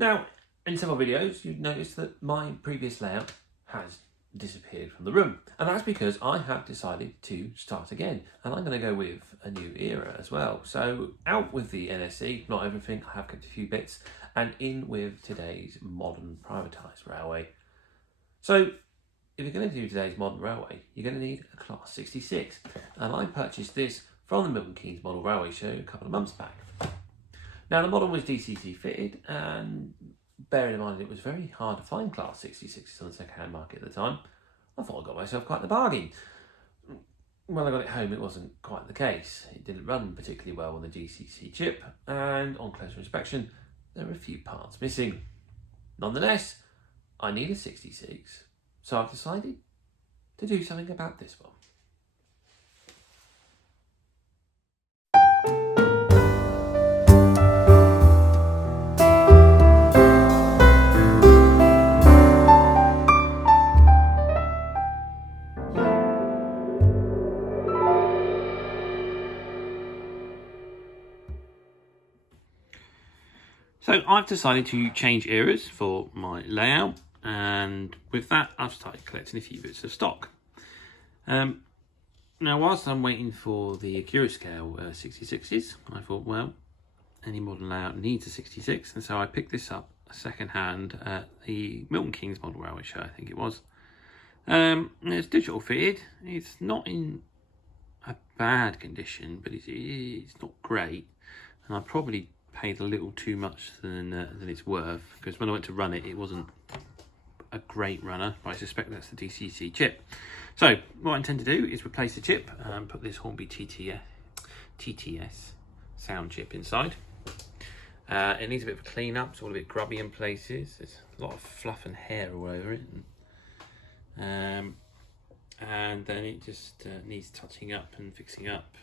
Now, in several videos, you've noticed that my previous layout has disappeared from the room. And that's because I have decided to start again. And I'm going to go with a new era as well. So out with the NSE, not everything, I have kept a few bits, and in with today's modern privatised railway. So if you're going to do today's modern railway, you're going to need a Class 66. And I purchased this from the Milton Keynes Model Railway Show a couple of months back. Now the model was DCC fitted, and bearing in mind it was very hard to find Class 66s on the second-hand market at the time, I thought I got myself quite the bargain. When I got it home, it wasn't quite the case. It didn't run particularly well on the DCC chip, and on closer inspection, there were a few parts missing. Nonetheless, I need a 66, so I've decided to do something about this one. So I've decided to change eras for my layout, and with that I've started collecting a few bits of stock. Now whilst I'm waiting for the Accurascale 66s, I thought, well, any modern layout needs a 66, and so I picked this up second hand at the Milton Keynes Model Railway Show, I think it was. It's digital fitted, it's not in a bad condition, but it's not great, and I probably paid a little too much than it's worth, because when I went to run it, it wasn't a great runner, but I suspect that's the DCC chip. So what I intend to do is replace the chip and put this Hornby TTS sound chip inside. It needs a bit of a clean up, it's all a bit grubby in places, there's a lot of fluff and hair all over it, and then it just needs touching up and fixing up.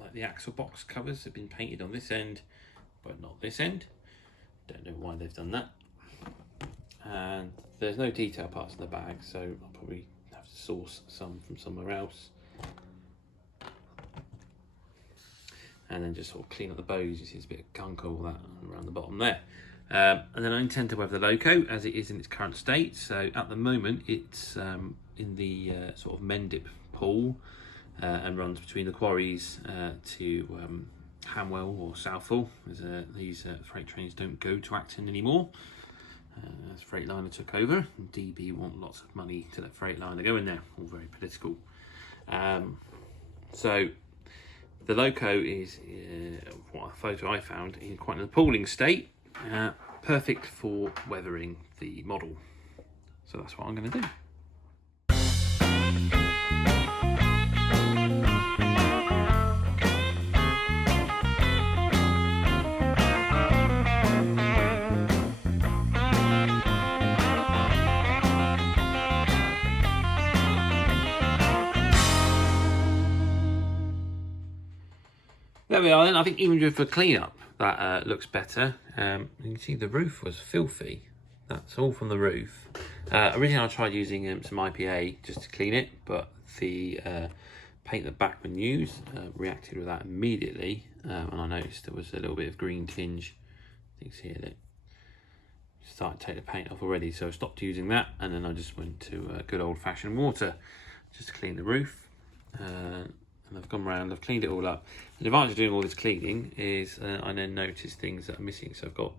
Like the axle box covers have been painted on this end, but not this end. Don't know why they've done that. And there's no detail parts in the bag, so I'll probably have to source some from somewhere else. And then just sort of clean up the bows. You see there's a bit of gunk, all that around the bottom there. And then I intend to have the loco as it is in its current state. So at the moment it's in the sort of Mendip pool and runs between the quarries to Hamwell or Southall, as these freight trains don't go to Acton anymore, as Freightliner took over, and DB want lots of money to let Freightliner go in there, all very political. So the loco is, what a photo I found, in quite an appalling state, perfect for weathering the model. So that's what I'm going to do. There we are then. I think even with the clean-up, that looks better. You can see the roof was filthy. That's all from the roof. Originally I tried using some IPA just to clean it, but the paint that Bachmann used reacted with that immediately, and I noticed there was a little bit of green tinge. You can see it started to take the paint off already, so I stopped using that, and then I just went to good old-fashioned water just to clean the roof. And I've gone around, I've cleaned it all up. The advantage of doing all this cleaning is I then notice things that are missing. So I've got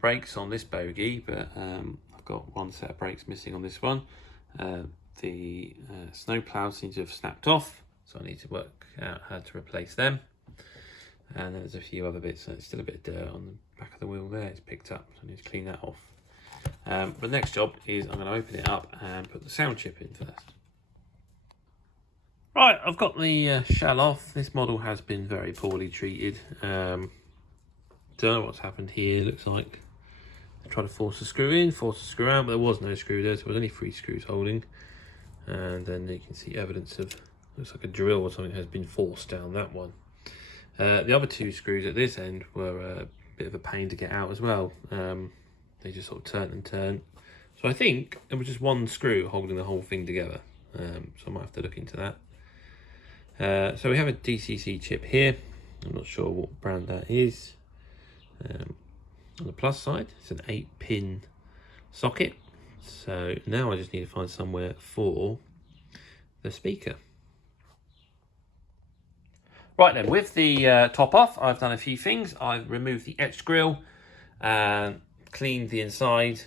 brakes on this bogie, but I've got one set of brakes missing on this one. The snow plows seem to have snapped off, so I need to work out how to replace them. And then there's a few other bits, there's still a bit of dirt on the back of the wheel there, it's picked up, so I need to clean that off. But the next job is I'm going to open it up and put the sound chip in first. Right, I've got the shell off. This model has been very poorly treated. Don't know what's happened here. Looks like I tried to force a screw in, force a screw out, but there was no screw there, so there was only 3 screws holding. And then you can see evidence of, looks like a drill or something has been forced down that one. The other 2 screws at this end were a bit of a pain to get out as well. They just sort of turned and turned. So I think it was just one screw holding the whole thing together. So I might have to look into that. So we have a DCC chip here. I'm not sure what brand that is. On the plus side, it's an 8-pin socket. So now I just need to find somewhere for the speaker. Right then, with the top off, I've done a few things. I've removed the etched grill and cleaned the inside,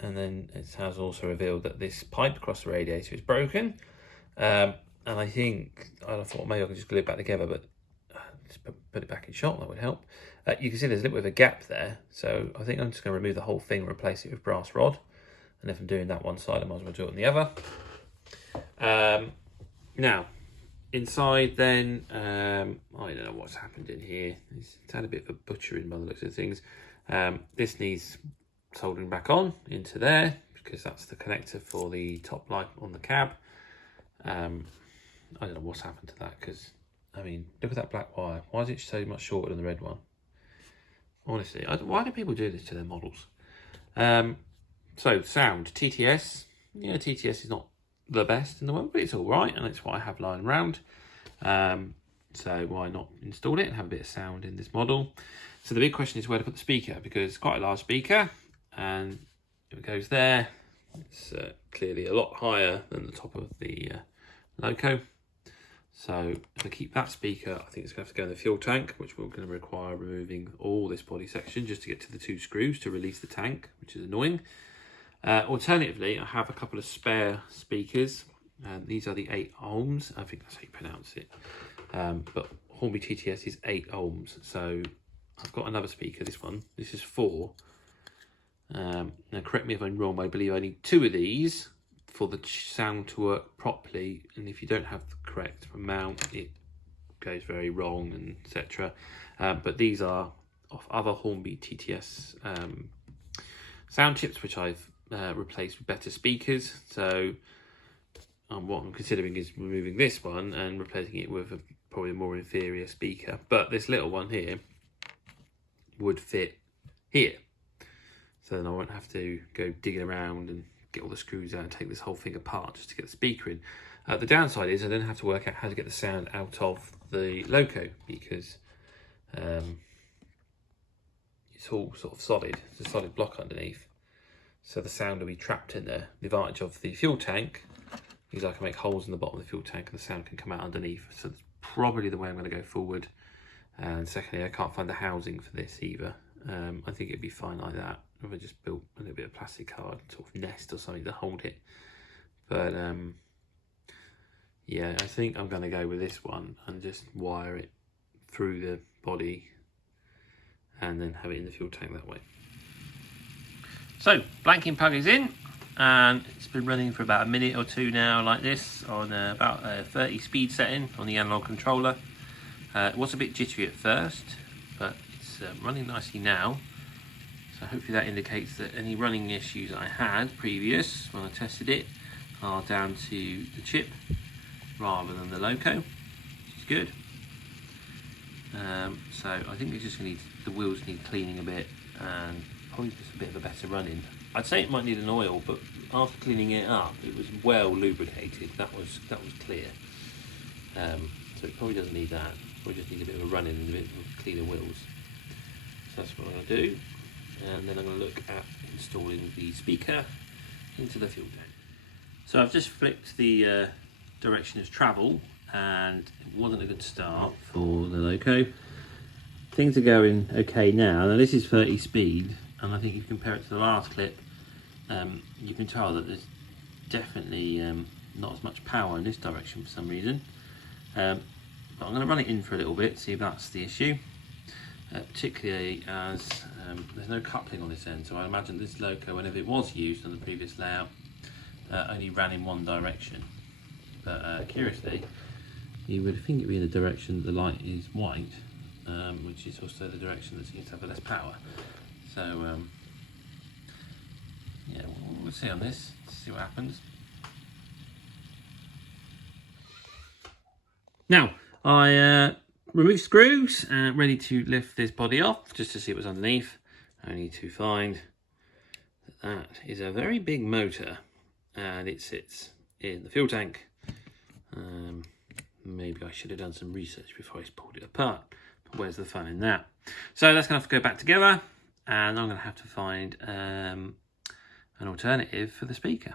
and then it has also revealed that this pipe across the radiator is broken. And I thought maybe I could just glue it back together, but just put it back in shot, that would help. You can see there's a little bit of a gap there, so I think I'm just going to remove the whole thing and replace it with brass rod. And if I'm doing that one side, I might as well do it on the other. Now, inside then, I don't know what's happened in here. It's had a bit of a butchering by the looks of things. This needs soldering back on into there, because that's the connector for the top light on the cab. I don't know what's happened to that, because, I mean, look at that black wire. Why is it so much shorter than the red one? Honestly, why do people do this to their models? So, sound, TTS. Yeah, TTS is not the best in the world, but it's all right, and it's what I have lying around. So why not install it and have a bit of sound in this model? So the big question is where to put the speaker, because it's quite a large speaker, and if it goes there, it's clearly a lot higher than the top of the loco. So if I keep that speaker, I think it's going to have to go in the fuel tank, which we're going to require removing all this body section just to get to the 2 screws to release the tank, which is annoying. Alternatively, I have a couple of spare speakers. These are the 8 ohms. I think that's how you pronounce it. But Hornby TTS is 8 ohms. So I've got another speaker, this one. This is 4. Now correct me if I'm wrong, but I believe I need 2 of these for the sound to work properly. And if you don't have the correct amount, it goes very wrong, and etc. But these are off other Hornby TTS sound chips, which I've replaced with better speakers. So what I'm considering is removing this one and replacing it with probably a more inferior speaker. But this little one here would fit here, so then I won't have to go digging around and get all the screws out and take this whole thing apart just to get the speaker in. The downside is I then have to work out how to get the sound out of the loco, because it's all sort of solid. It's a solid block underneath, so the sound will be trapped in there. The advantage of the fuel tank is I can make holes in the bottom of the fuel tank and the sound can come out underneath. So that's probably the way I'm going to go forward. And secondly, I can't find the housing for this either. I think it'd be fine like that if I just built a little bit of plastic card sort of nest or something to hold it. But yeah, I think I'm going to go with this one and just wire it through the body and then have it in the fuel tank that way. So blanking plug is in, and it's been running for about a minute or two now like this on about a 30 speed setting on the analog controller. It was a bit jittery at first, but it's running nicely now. So hopefully that indicates that any running issues I had previous when I tested it are down to the chip rather than the loco, which is good. So I think it's just going to need, the wheels need cleaning a bit and probably just a bit of a better running. I'd say it might need an oil, but after cleaning it up, it was well lubricated. That was clear. So it probably doesn't need that. We just need a bit of a running and a bit of cleaner wheels. So that's what I'm going to do. And then I'm going to look at installing the speaker into the fuel tank. So I've just flipped the direction of travel, and it wasn't a good start for the loco. Things are going okay now. Now this is 30 speed, and I think if you compare it to the last clip, you can tell that there's definitely not as much power in this direction for some reason. But I'm going to run it in for a little bit, see if that's the issue. Particularly as there's no coupling on this end, so I imagine this loco, whenever it was used on the previous layout, only ran in one direction. But curiously, you would think it would be in the direction that the light is white, which is also the direction that seems to have the less power. So yeah, we'll see on this, see what happens. Now, I removed screws and ready to lift this body off just to see what was underneath. Only to find that is a very big motor, and it sits in the fuel tank. Maybe I should have done some research before I pulled it apart, but where's the fun in that? So that's going to have to go back together, and I'm going to have to find an alternative for the speaker.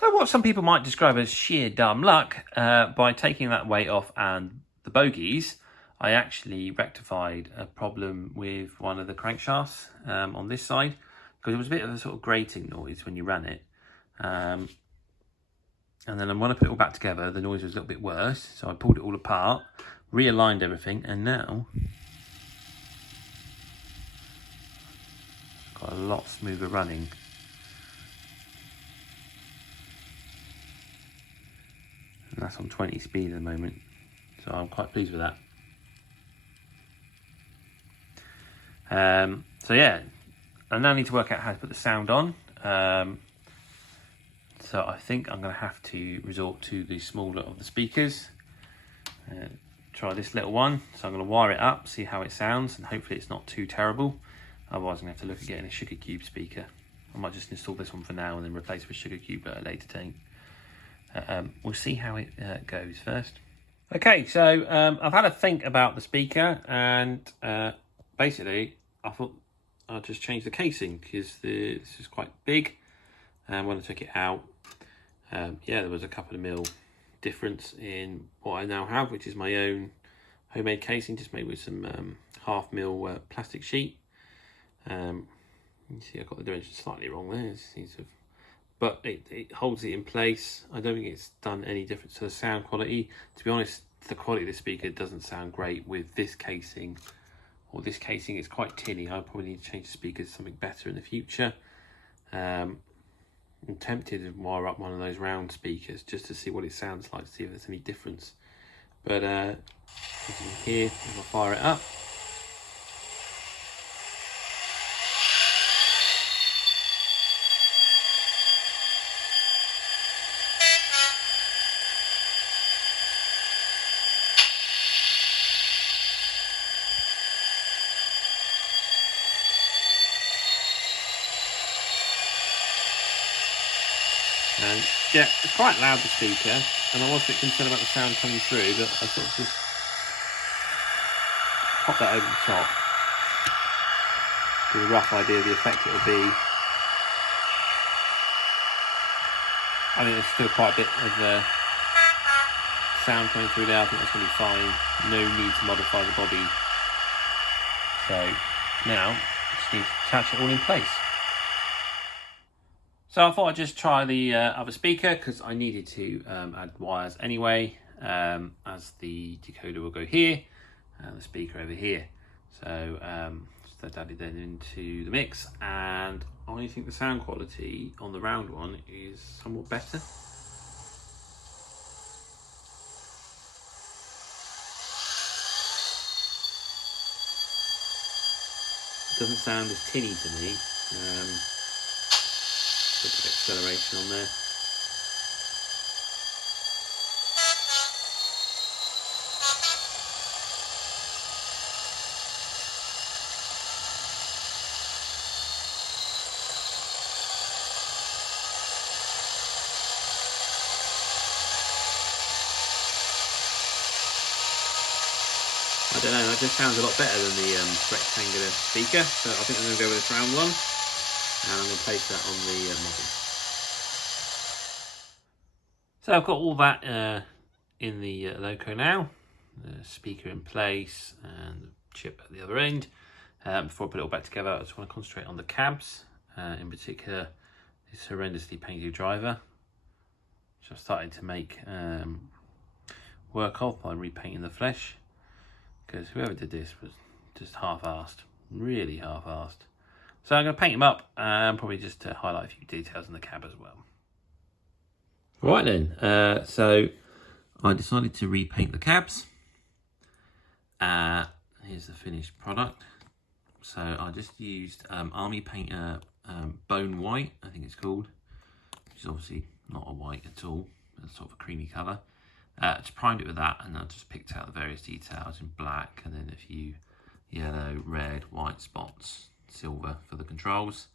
So what some people might describe as sheer dumb luck, by taking that weight off and the bogies, I actually rectified a problem with one of the crankshafts on this side, because it was a bit of a sort of grating noise when you ran it. And then when I put it all back together, the noise was a little bit worse, so I pulled it all apart, realigned everything, and now it's got a lot smoother running. And that's on 20 speed at the moment, so I'm quite pleased with that. So yeah, I now need to work out how to put the sound on. So I think I'm going to have to resort to the smaller of the speakers. Try this little one. So I'm going to wire it up, see how it sounds, and hopefully it's not too terrible. Otherwise I'm going to have to look at getting a Sugar Cube speaker. I might just install this one for now and then replace it with Sugar Cube at a later date. We'll see how it goes first. Okay, so I've had a think about the speaker, and basically I thought I'll just change the casing, because this is quite big, and when I took it out, yeah, there was a couple of mil difference in what I now have, which is my own homemade casing, just made with some half mil plastic sheet. You see I've got the dimension slightly wrong there, but it holds it in place. I don't think it's done any difference to the sound quality. To be honest, the quality of the speaker doesn't sound great with this casing, or this casing is quite tinny. I probably need to change the speaker to something better in the future. I'm tempted to wire up one of those round speakers just to see what it sounds like, see if there's any difference. But as you can hear, if I fire it up, and yeah, it's quite loud, the speaker, and I was a bit concerned about the sound coming through, but I sort of just pop that over the top, give a rough idea of the effect it will be. I think there's still quite a bit of sound coming through there. I think that's going to be fine. No need to modify the body. So now just need to attach it all in place. So I thought I'd just try the other speaker, because I needed to add wires anyway, as the decoder will go here and the speaker over here. So just added that into the mix, and I think the sound quality on the round one is somewhat better. It doesn't sound as tinny to me. Bit of acceleration on there. I don't know, that just sounds a lot better than the rectangular speaker, so I think I'm going to go with this round one, and I'm going to place that on the model. So I've got all that in the loco now, the speaker in place and the chip at the other end. Before I put it all back together, I just want to concentrate on the cabs, in particular this horrendously painted driver, which I've started to make work of by repainting the flesh, because whoever did this was just half-arsed, really half-arsed. So I'm going to paint them up and probably just to highlight a few details in the cab as well. Right then, so I decided to repaint the cabs. Here's the finished product. So I just used Army Painter Bone White, I think it's called, which is obviously not a white at all, it's sort of a creamy colour. Just primed it with that, and I just picked out the various details in black, and then a few yellow, red, white spots, silver for the controls.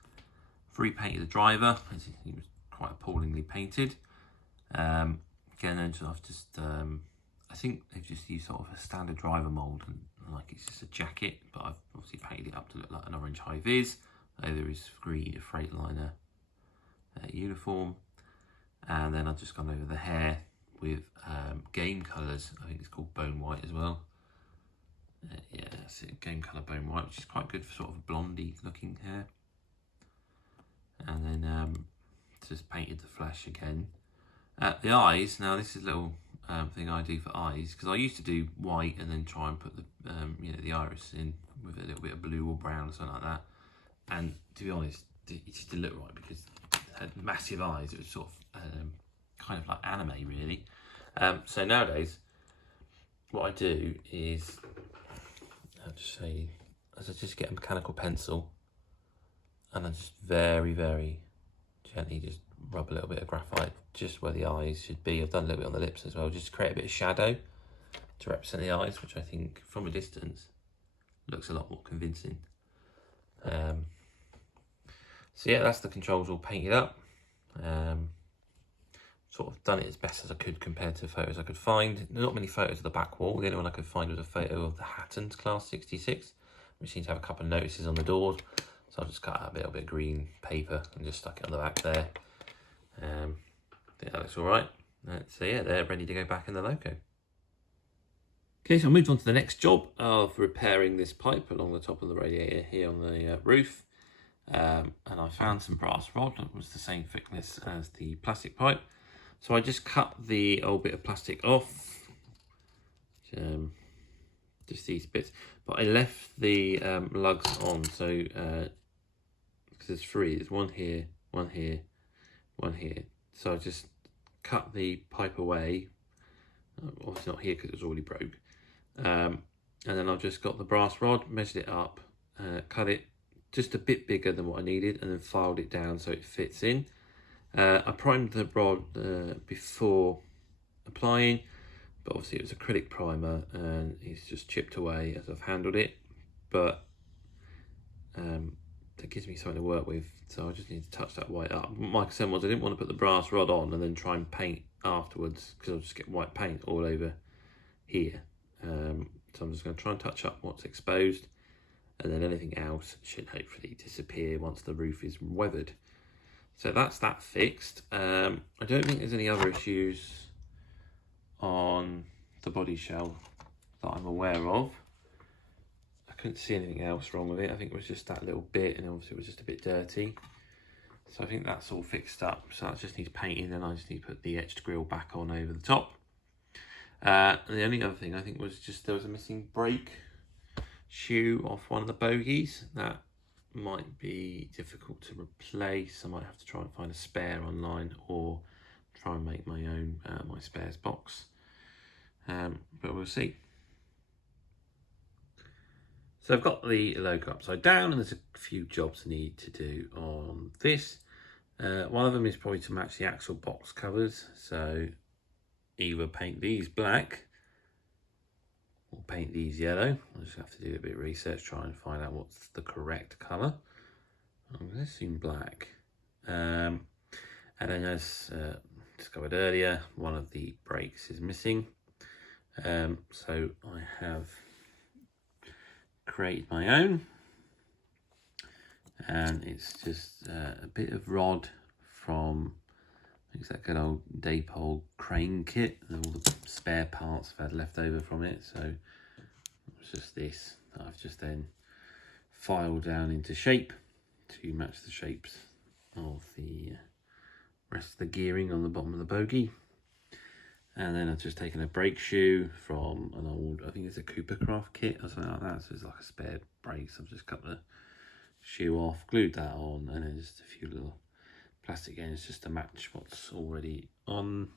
Repainted the driver, as he was quite appallingly painted. Again, I've just I think they've just used sort of a standard driver mould, and like it's just a jacket, but I've obviously painted it up to look like an orange high-vis. There is green Freightliner uniform, and then I've just gone over the hair with game colours. I think it's called bone white as well. Yeah, that's it, game colour bone white, which is quite good for sort of blondie looking hair. And then just painted the flesh again. The eyes, now this is a little thing I do for eyes, because I used to do white and then try and put the you know, the iris in with a little bit of blue or brown or something like that. And to be honest, it just didn't look right because it had massive eyes. It was sort of kind of like anime, really. So nowadays, what I do is, I'll just show you, I just get a mechanical pencil and I just very, very gently just rub a little bit of graphite just where the eyes should be. I've done a little bit on the lips as well, just to create a bit of shadow to represent the eyes, which I think from a distance looks a lot more convincing. So yeah, that's the controls all painted up. Sort of done it as best as I could compared to photos I could find. Not many photos of the back wall. The only one I could find was a photo of the Bachmann Class 66, which seems to have a couple of notices on the doors. So I've just cut out a little bit of green paper and just stuck it on the back there. I think that looks all right. So yeah, they're ready to go back in the loco. Okay, so I moved on to the next job of repairing this pipe along the top of the radiator here on the roof. And I found some brass rod that was the same thickness as the plastic pipe. So I just cut the old bit of plastic off, just these bits, but I left the lugs on, so because there's three, there's one here, one here, one here. So I just cut the pipe away, obviously not here because it was already broke, and then I've just got the brass rod, measured it up, cut it just a bit bigger than what I needed, and then filed it down so it fits in. I primed the rod before applying, but obviously it was acrylic primer and it's just chipped away as I've handled it, but that gives me something to work with, so I just need to touch that white up. My concern was I didn't want to put the brass rod on and then try and paint afterwards, because I'll just get white paint all over here. So I'm just going to try and touch up what's exposed, and then anything else should hopefully disappear once the roof is weathered. So that's that fixed. I don't think there's any other issues on the body shell that I'm aware of. I couldn't see anything else wrong with it. I think it was just that little bit, and obviously it was just a bit dirty. So I think that's all fixed up. So that just needs painting, and I just need to put the etched grill back on over the top. And the only other thing I think was just there was a missing brake shoe off one of the bogies. That might be difficult to replace. I might have to try and find a spare online or try and make my own my spares box, but we'll see. So I've got the logo upside down, and there's a few jobs I need to do on this. One of them is probably to match the axle box covers, so either paint these black or paint these yellow. I'll just have to do a bit of research, try and find out what's the correct colour. I'm going to assume black. And then as discovered earlier, one of the brakes is missing. So I have created my own. And it's just a bit of rod from, I think it's that good old Dapol crane kit, and all the spare parts I've had left over from it. So it's just this that I've just then filed down into shape to match the shapes of the rest of the gearing on the bottom of the bogie. And then I've just taken a brake shoe from an old, I think it's a Cooper Craft kit or something like that. So it's like a spare brake. So I've just cut the shoe off, glued that on, and then just a few little plastic ends just to match what's already on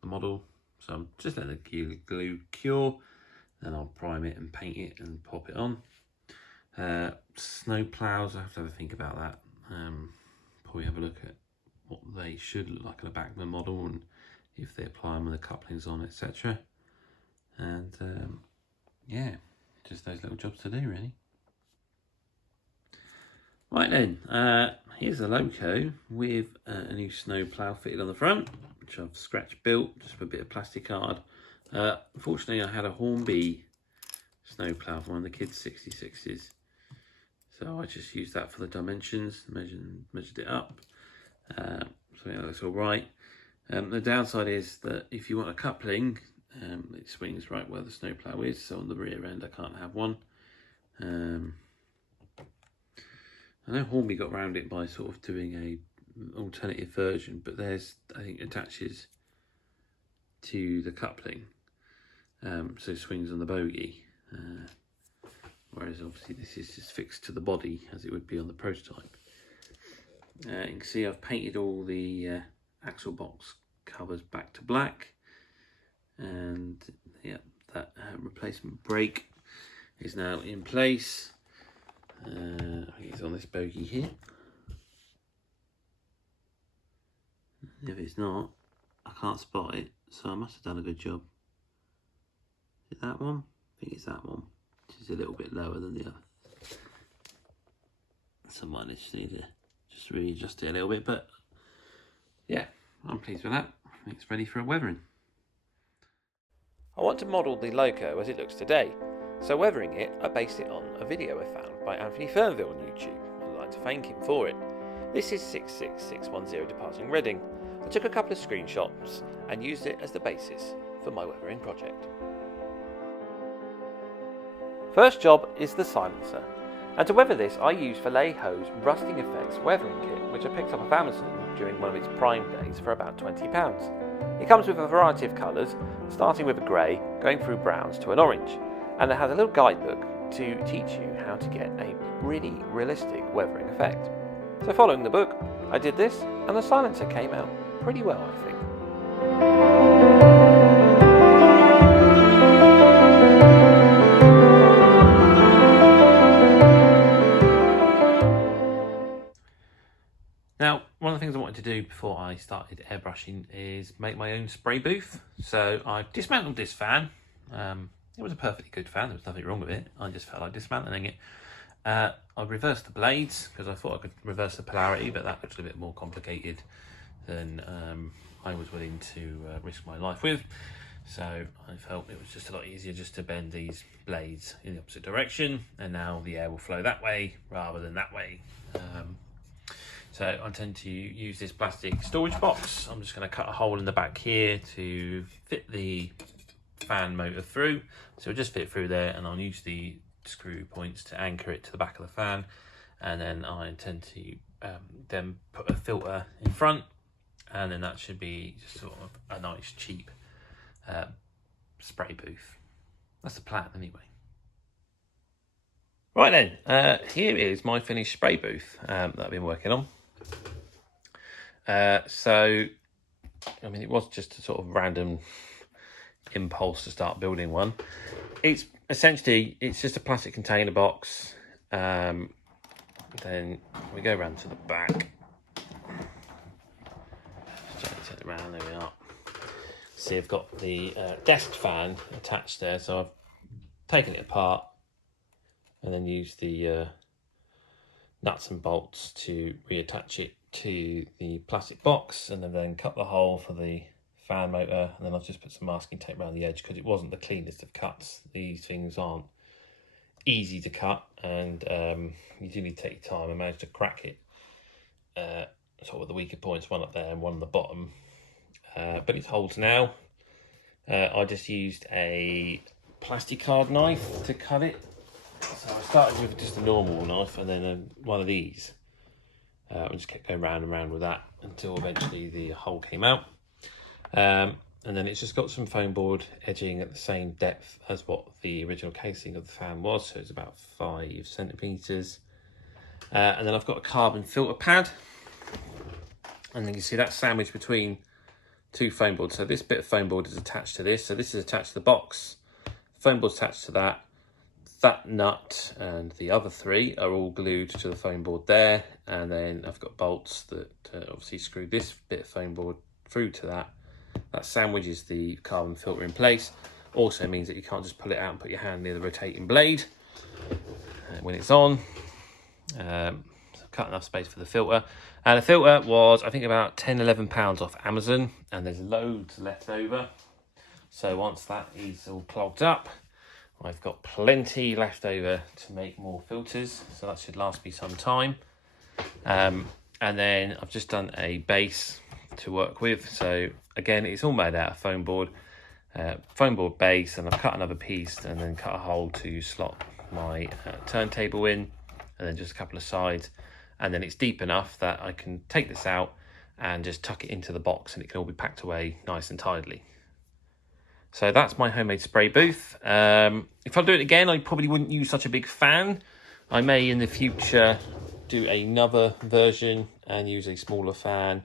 the model. So I'm just letting the glue cure, then I'll prime it and paint it and pop it on. Snow plows, I have to have a think about that. Probably have a look at what they should look like on a Bachmann model, and if they apply them with the couplings on, etc. And yeah, just those little jobs to do, really. Right then, here's the loco with a new snow plough fitted on the front, which I've scratch built just with a bit of plastic card. Unfortunately, I had a Hornby snowplow for one of the kids' 66s. So I just used that for the dimensions, measured it up. So it looks all right. The downside is that if you want a coupling, it swings right where the snowplow is. So on the rear end, I can't have one. I know Hornby got around it by sort of doing a alternative version, but there's, I think, attaches to the coupling, so it swings on the bogie. Whereas obviously this is just fixed to the body as it would be on the prototype. You can see I've painted all the axle box covers back to black, and yeah, that replacement brake is now in place. I think it's on this bogie here. If it's not, I can't spot it, so I must have done a good job. Is it that one? I think it's that one, which is a little bit lower than the other. So I might just need to just readjust it a little bit, but yeah, I'm pleased with that. I think it's ready for a weathering. I want to model the loco as it looks today, so weathering it, I based it on a video I found by Anthony Fernville on YouTube. I'd like to thank him for it. This is 66610 departing Reading. I took a couple of screenshots and used it as the basis for my weathering project. First job is the silencer, and to weather this I used Vallejo's Rusting Effects weathering kit, which I picked up off Amazon during one of its Prime days for about £20. It comes with a variety of colours, starting with a grey, going through browns to an orange, and it has a little guidebook to teach you how to get a really realistic weathering effect. So following the book, I did this, and the silencer came out pretty well, I think. Now, one of the things I wanted to do before I started airbrushing is make my own spray booth. So I dismantled this fan. It was a perfectly good fan, there was nothing wrong with it. I just felt like dismantling it. I reversed the blades because I thought I could reverse the polarity, but that looked a bit more complicated than I was willing to risk my life with. So I felt it was just a lot easier just to bend these blades in the opposite direction, and now the air will flow that way rather than that way. So I tend to use this plastic storage box. I'm just going to cut a hole in the back here to fit the fan motor through. So it'll just fit through there, and I'll use the screw points to anchor it to the back of the fan. And then I intend to then put a filter in front, and then that should be just sort of a nice cheap spray booth. That's the plan anyway. Right then, here is my finished spray booth that I've been working on. So, I mean, it was just a sort of random impulse to start building one. It's essentially, it's just a plastic container box. Then we go around to the back. Just turn it around, there we are. See, I've got the desk fan attached there, so I've taken it apart and then used the nuts and bolts to reattach it to the plastic box, and then cut the hole for the fan motor, and then I've just put some masking tape around the edge because it wasn't the cleanest of cuts. These things aren't easy to cut, and you do need to take your time. I managed to crack it sort of with the weaker points, one up there and one on the bottom, but it holds now. I just used a plastic card knife to cut it. So I started with just a normal knife and then one of these. I just kept going round and round with that until eventually the hole came out. And then it's just got some foam board edging at the same depth as what the original casing of the fan was, so it's about 5 centimetres. And then I've got a carbon filter pad, and then you see that sandwiched between 2 foam boards. So this bit of foam board is attached to this, so this is attached to the box. Foam board's attached to that. That nut and the other 3 are all glued to the foam board there, and then I've got bolts that obviously screw this bit of foam board through to that. That sandwiches the carbon filter in place. Also means that you can't just pull it out and put your hand near the rotating blade when it's on. So cut enough space for the filter, and the filter was, I think, about £10–11 off Amazon, and there's loads left over. So once that is all clogged up, I've got plenty left over to make more filters, so that should last me some time. And then I've just done a base to work with. So again, it's all made out of foam board base, and I've cut another piece and then cut a hole to slot my turntable in, and then just a couple of sides. And then it's deep enough that I can take this out and just tuck it into the box, and it can all be packed away nice and tidily. So that's my homemade spray booth. If I do it again, I probably wouldn't use such a big fan. I may in the future do another version and use a smaller fan.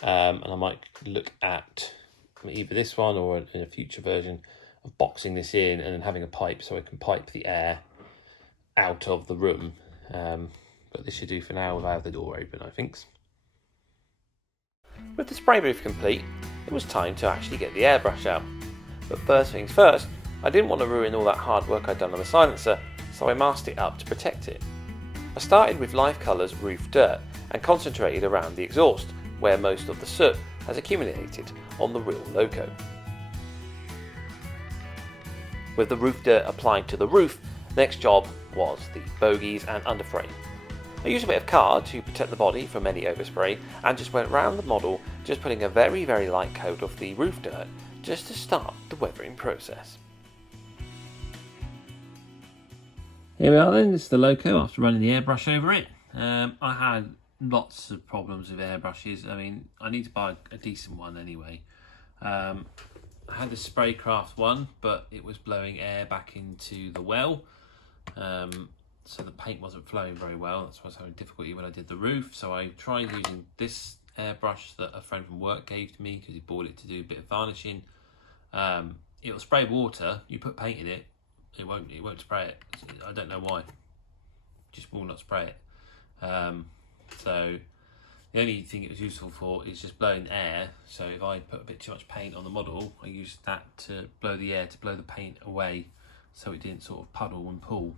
And I might look at either this one or in a future version of boxing this in and then having a pipe so I can pipe the air out of the room. But this should do for now without the door open, I think. With the spray booth complete, it was time to actually get the airbrush out. But first things first, I didn't want to ruin all that hard work I'd done on the silencer, so I masked it up to protect it. I started with Life Colour's Roof Dirt and concentrated around the exhaust, where most of the soot has accumulated on the real loco. With the roof dirt applied to the roof, the next job was the bogies and underframe. I used a bit of card to protect the body from any overspray and just went round the model, just putting a very light coat of the roof dirt just to start the weathering process. Here we are then, this is the loco after running the airbrush over it. I had lots of problems with airbrushes. I mean, I need to buy a decent one anyway. I had the Spraycraft one, but it was blowing air back into the well. So the paint wasn't flowing very well. That's why I was having difficulty when I did the roof. So I tried using this airbrush that a friend from work gave to me because he bought it to do a bit of varnishing. It'll spray water. You put paint in it, it won't spray it. I don't know why. Just will not spray it. So the only thing it was useful for is just blowing air. So if I put a bit too much paint on the model, I used that to blow the air, to blow the paint away, so it didn't sort of puddle and pool.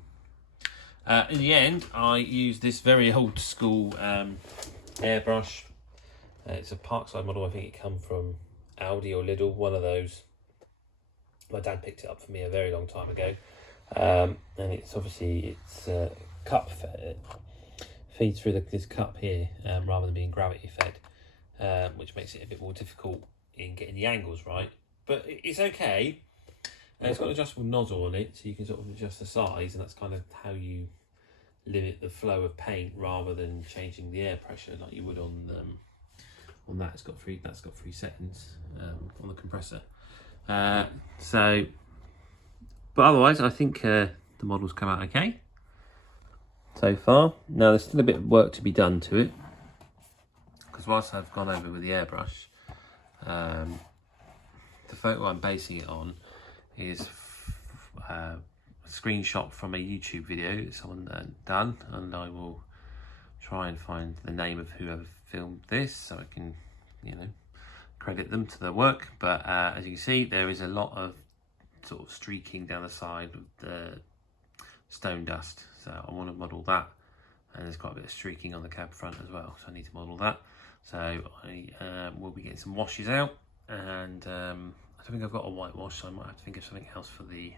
In the end, I used this very old school airbrush. It's a Parkside model. I think it come from Aldi or Lidl, one of those. My dad picked it up for me a very long time ago, and it's obviously cup fed. Feeds through this cup here rather than being gravity fed, which makes it a bit more difficult in getting the angles right. But it's okay. It's got an adjustable nozzle on it, so you can sort of adjust the size, and that's kind of how you limit the flow of paint rather than changing the air pressure like you would on that. That's got three settings on the compressor. But otherwise, I think the model's come out okay so far. Now there's still a bit of work to be done to it, because whilst I've gone over with the airbrush, the photo I'm basing it on is a screenshot from a YouTube video that someone done, and I will try and find the name of whoever filmed this so I can, credit them to their work. But as you can see, there is a lot of sort of streaking down the side of the stone dust, so I want to model that, and there's quite a bit of streaking on the cab front as well, so I need to model that. So I will be getting some washes out, and I don't think I've got a whitewash, so I might have to think of something else for the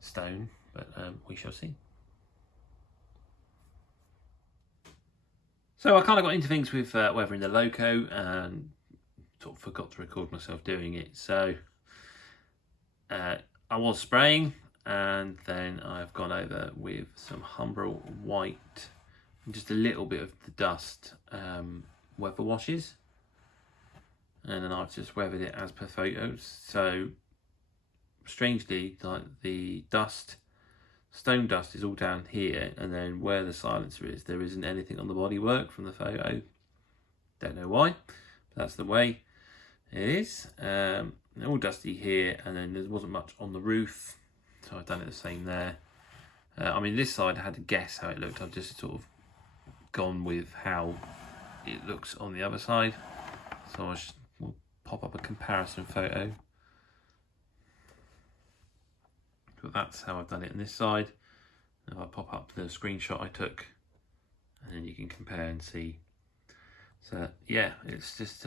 stone, but we shall see. So I kind of got into things with weathering the loco and sort of forgot to record myself doing it. So I was spraying, and then I've gone over with some Humbrol white and just a little bit of the dust weather washes, and then I've just weathered it as per photos. So strangely, like the stone dust is all down here, and then where the silencer is, there isn't anything on the bodywork from the photo. Don't know why, but that's the way it is. All dusty here, and then there wasn't much on the roof, so I've done it the same there. I mean, this side I had to guess how it looked. I've just sort of gone with how it looks on the other side, so we'll pop up a comparison photo. But that's how I've done it on this side. If I pop up the screenshot I took, and then you can compare and see. So yeah, it's just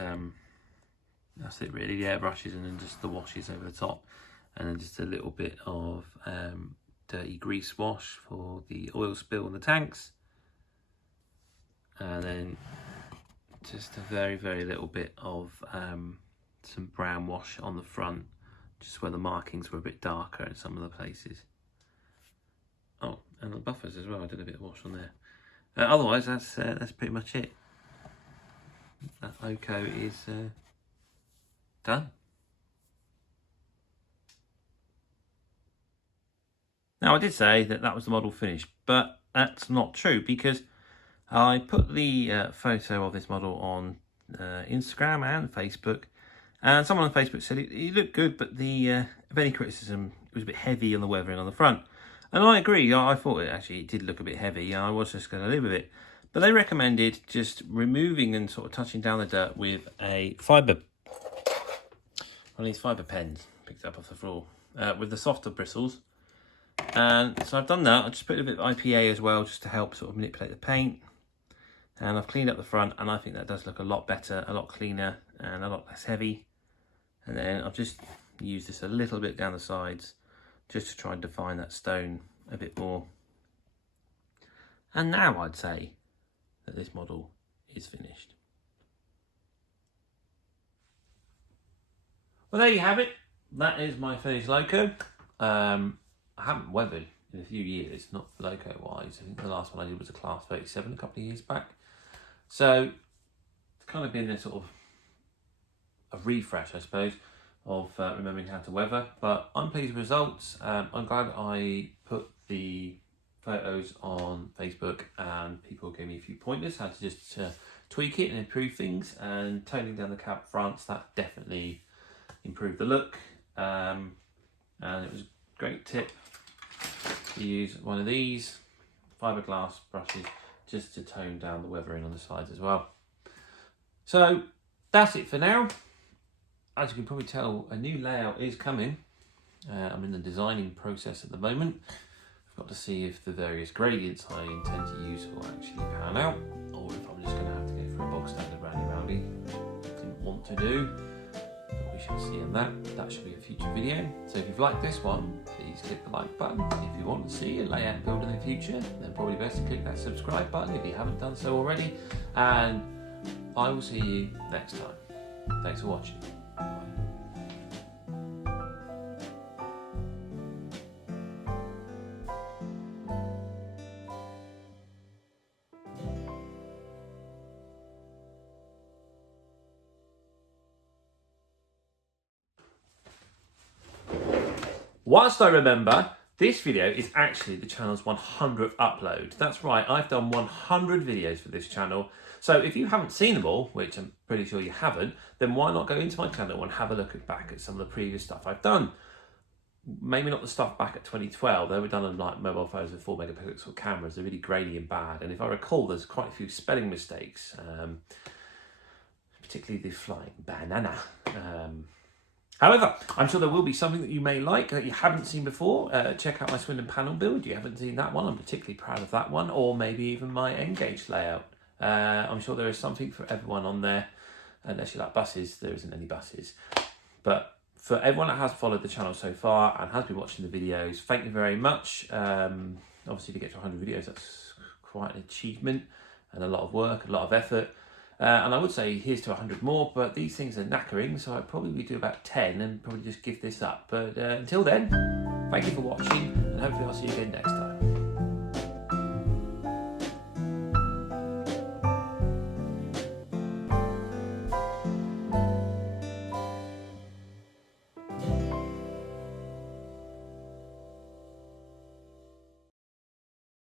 that's it really, the airbrushes and then just the washes over the top. and then just a little bit of dirty grease wash for the oil spill in the tanks, and then just a very, very little bit of some brown wash on the front, just where the markings were a bit darker in some of the places. Oh, and the buffers as well, I did a bit of wash on there. Otherwise, that's pretty much it. That loco is done. Now, I did say that was the model finished, but that's not true, because I put the photo of this model on Instagram and Facebook, and someone on Facebook said it looked good, but if any criticism, it was a bit heavy on the weathering on the front. And I agree, I thought it did look a bit heavy, and I was just going to live with it. But they recommended just removing and sort of touching down the dirt with a fibre, one of these fibre pens, picked up off the floor, with the softer bristles. And so I've done that. I just put a bit of IPA as well, just to help sort of manipulate the paint. And I've cleaned up the front, and I think that does look a lot better, a lot cleaner, and a lot less heavy. And then I've just used this a little bit down the sides, just to try and define that stone a bit more. And now I'd say that this model is finished. Well, there you have it. That is my finished loco. I haven't weathered in a few years, not loco wise. I think the last one I did was a Class 37 a couple of years back. So it's kind of been a sort of a refresh, I suppose, of remembering how to weather. But I'm pleased with results. I'm glad I put the photos on Facebook, and people gave me a few pointers how to just tweak it and improve things. And toning down the cab fronts, that definitely improved the look. And it was a great tip to use one of these fiberglass brushes just to tone down the weathering on the sides as well. So that's it for now. As you can probably tell, a new layout is coming. I'm in the designing process at the moment. I've got to see if the various gradients I intend to use will actually pan out, or if I'm just going to have to go for a bog standard roundy, which I didn't want to do. But we shall see in that. That should be a future video. So if you've liked this one, please click the like button. If you want to see a layout build in the future, then probably best to click that subscribe button if you haven't done so already. And I will see you next time. Thanks for watching. Whilst I remember, this video is actually the channel's 100th upload. That's right, I've done 100 videos for this channel. So if you haven't seen them all, which I'm pretty sure you haven't, then why not go into my channel and have a look back at some of the previous stuff I've done. Maybe not the stuff back at 2012, they were done on like mobile phones with 4 megapixel cameras. They're really grainy and bad. And if I recall, there's quite a few spelling mistakes, particularly the flying banana. However, I'm sure there will be something that you may like that you haven't seen before. Check out my Swindon panel build. You haven't seen that one. I'm particularly proud of that one. Or maybe even my N-gauge layout. I'm sure there is something for everyone on there. Unless you like buses, there isn't any buses. But for everyone that has followed the channel so far and has been watching the videos, thank you very much. Obviously, to get to 100 videos, that's quite an achievement and a lot of work, a lot of effort. And I would say here's to 100 more, but these things are knackering, so I'd probably do about 10 and probably just give this up. But until then, thank you for watching, and hopefully I'll see you again next time.